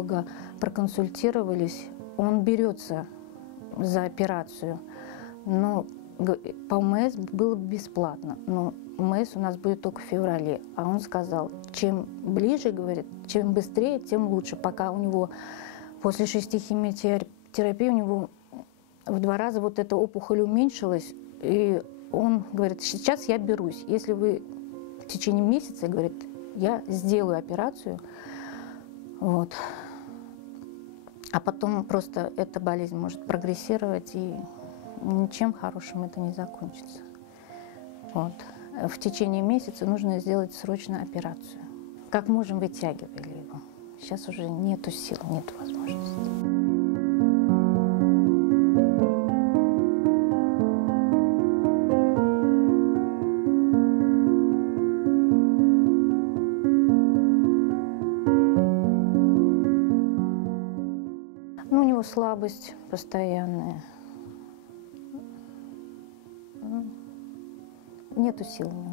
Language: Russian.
стоматолога проконсультировались, он берется за операцию, но по ОМС было бесплатно, но ОМС у нас будет только в феврале. А он сказал, чем ближе, говорит, чем быстрее, тем лучше. Пока у него после 6 химиотерапий у него в 2 раза вот эта опухоль уменьшилась. И он говорит, сейчас я берусь. Если вы в течение месяца, говорит, я сделаю операцию, вот. А потом просто эта болезнь может прогрессировать, и ничем хорошим это не закончится. Вот. В течение месяца нужно сделать срочно операцию. Как можем, вытягивали его. Сейчас уже нету сил, нету возможности. Ну, у него слабость постоянная. Нету сил у него.